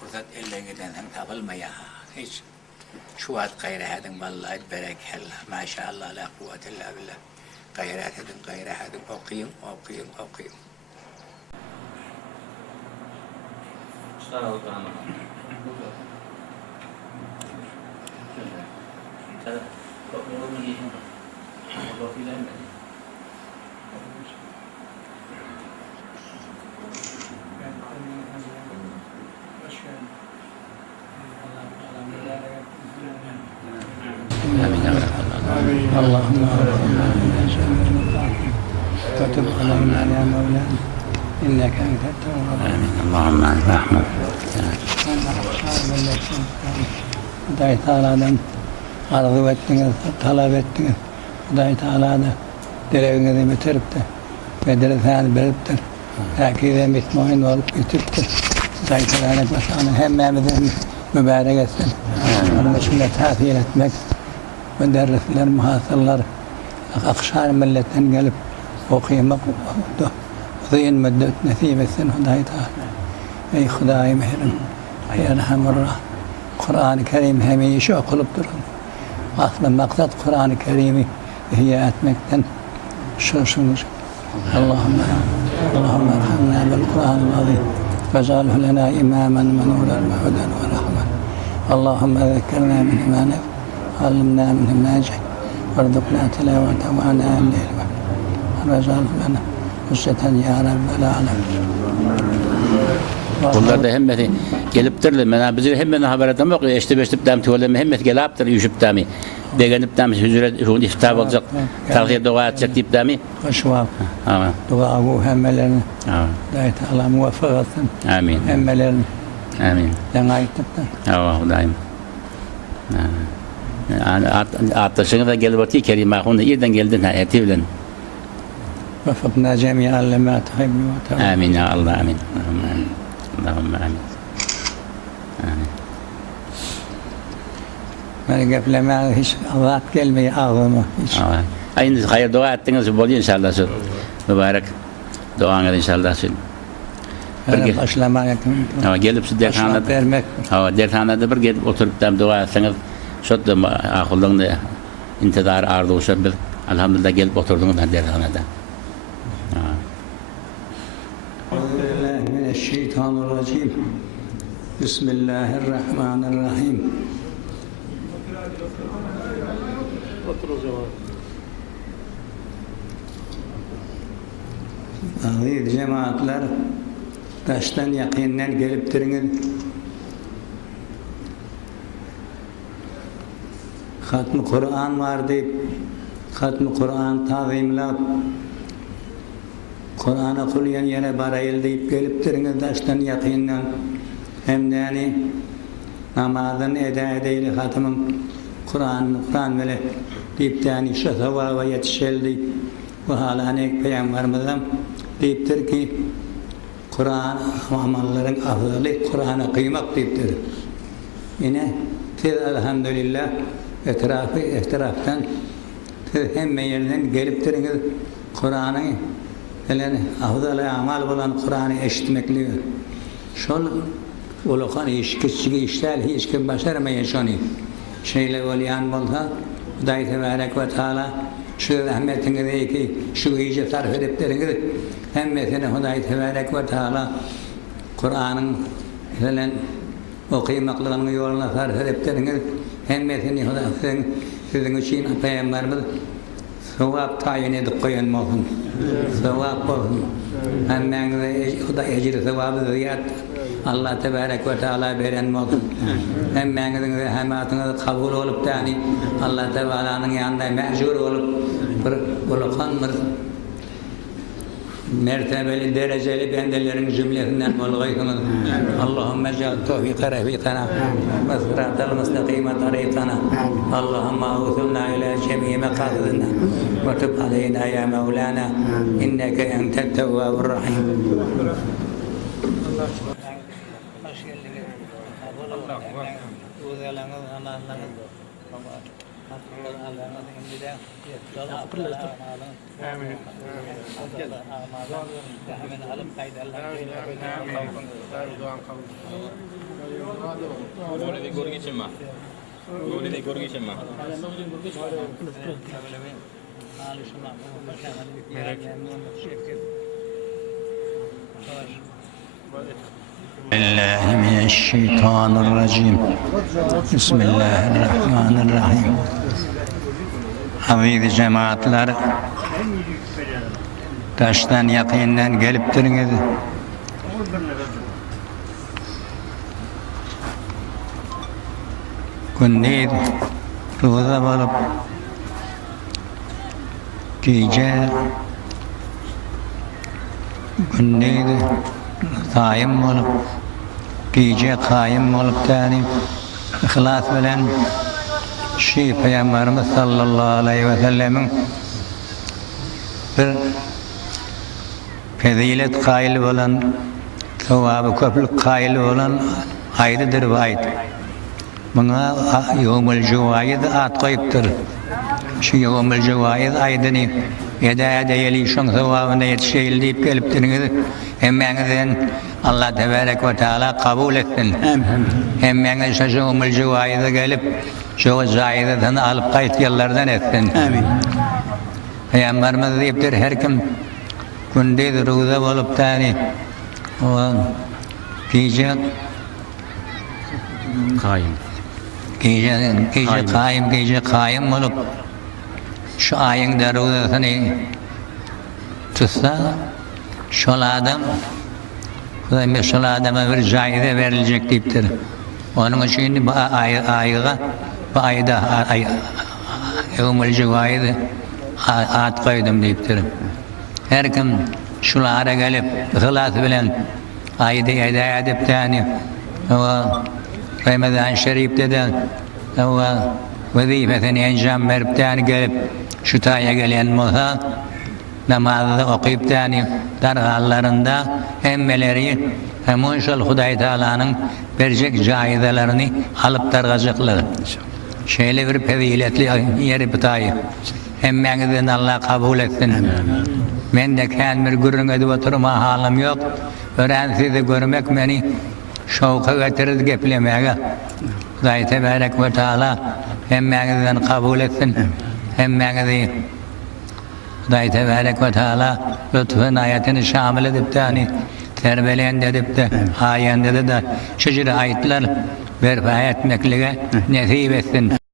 Fırsat elden giden hem tapılmaya hiç şuat gayret edin vallahi berekallah maşallah la kuvvete illa billah gayret edin okuyun. Sağ ol canım. اللهم وتب علينا يا مولانا انك انت التواب اللهم انت رحمة Hudayi Teala'dan arzu ettiniz, talep ettiniz. Hudayi Teala'da dilevinizi bitirip de medreseni verip de takide mitmain olup bitirip de Hudayi Teala'nın başağını hemmemizin mübarek etsin. Onun içinde tahsil etmek, müderrisler, muhasırlar, akşar milletten gelip okuymak, uzun müddet nasip etsin Hudayi Teala. Ey Hudayi mehrim, ey Erhamurrahim. Kur'an-ı Kerim hemiyişi okulup durun. Aslı maksat Kur'an-ı Kerim'i ihya etmekten şuşunuz. Allahümme erhamna bil Kur'an-ı azim. Fezalhu lena imamen ve nuran ve huden ve rahman. Allahümme zekkerna min imanek. Allimna min imacek. Vardukna tilavete ve ana elleyl ve fezalhu lena hüsseten ya Rabbel alem. Bunlar da hemmeti geliptirler. Mena bizi hemmeti haber etmek. İşte beştip dam tuvaleme hemmeti gelaptır yuşup dami. Beğenip dami hüzüret iftar olacak. Tarihe dua edecek deyip dami. Hoş var. Amin. Dua bu hemmelerini. Amin. Dahi Teala muvaffak etsin. Amin. Hemmelerini. Amin. Yana ittikten. Allah'u daim. Atlaşını da gelip atıyor Kerime. Onu yerden geldin ha etiyle. Veffakna cemiyen lema tuhibbi ve tehibbi. Amin ya Allah amin. Allahümme amin. Amin. Beni geplemeye hiç Allah gelmeyi ağzıma hiç. Aynı hayır dua ettiniz bol inşallah. Mübarek duanız inşallah. Öyle başlamaya yakın. Gelip siz derthanede vermek. Derthanede bir gelip oturup da dua etseniz şut da akıldan da intidar ardı olsa bir elhamdülillah gelip oturdunuz da derthanede. Euzubillahimineşşeytanirracim. Bismillahirrahmanirrahim. Aziz cemaatler, taştan yakından gelip durunuz. Hatm-ı Kur'an var deyip, Hatm-ı Kur'an tazimlap, Kur'an okuyan yere barayıl deyip gelip durunuz taştan yakından. Hem de yani namazın eda edeyle hatımın Kur'an böyle deyip de yani şu sevaba yetişeldi. Bu hala hani Peygamberimizden deyiptir ki Kur'an amalların afdalı Kur'an'a kıymak deyiptir. Yine siz elhamdülillah etraftan siz hem yerden gelip durunuz Kur'an'ı afdalı amal olan Kur'an'ı eşitmekliyor. Şol ulukan iş, küçük işler hiç kim başaramayan şunu. Şeyle olayan bolsa, Hudaý Tebarek ve Teala şu rahmetinizi ki şu iyice sarf edipleriniz hemmesini Hudaý Tebarek ve Teala Kur'an'ın falan okuymaklığının yoluna sarf edipleriniz hemmesini Hudaý sizin için Peygamberimiz sevap tayin edip koyan olsun. Sevap olsun. Hemmenize Hudaý ecri sevabı ziyad Allah Tebarek ve Teala veren olsun. Hemmenizin zehamatınız kabul olup da Allah Teala'nın yanında mecbur olup bir ulukan bir mertebeli dereceli bendelerin cümlesinden olgaysınız. Allahümme ec'al tevfika refikana ve sıratal müstakime tarikana. Allahümme avsulna ila cemii mekasidina ve tub aleyna ya Mevlana inneke entet tevvabur rahim. بالله من الشيطان الرجيم بسم الله الرحمن الرحيم Aziz cemaatler taştan yakından gelip durunuz. Gündüz ruza bolup gece gündüz kaim olup gece kaim olup tani ihlas bilen Peygamberimiz sallallahu aleyhi ve sellemin bir fezilet kaili olan, sevabı köplük kaili olan aydıdır bu ayet. Buna yevmül cevayid ad koyuptur. Şu yevmül cevayid aydını edeyeli şun sevabına yetişeyle deyip geliptiriniz. Hemmenizden Allah Tebarek ve Teala kabul etsin. Hemmeniz şu yevmül cevayid'e gelip şu zahideten alıp kayıt yıllardan etsin. Amin. Peygamberimiz deyiptir her kim gündüz ruza olup tani o gece kaim olup şu ayın da ruzasını tutsa şu adam şu adama bir zahide verilecek deyiptir. Onun için bu ayıga bu ayda yevmül cevayid ad koydum deyiptir. Her kim şulara gelip ihlas bilen ayda eda edip tani Ramazan-ı Şerif'te de vazifesini encam verip tani gelip şu taya gelen olsa namazı okuyup tani darhallarında emmeleri hemen şol Hudaý Teala'nın verecek caizelerini alıp dargacaklar. Şöyle bir feziletli yeri bitayı. Hemmenizden Allah kabul etsin. Ben de kendim gurrun edip oturma halim yok. Öğren sizi görmek beni şovka getirir geplemeye. Hudaý Tebarek ve Teala hemmenizden kabul etsin. Hemmenizi Hudaý Tebarek ve Teala lütfün ayetini şamil edip tani terbiyeleyen edip de ayende de şecere ayetler berfa etmekle nesip etsin.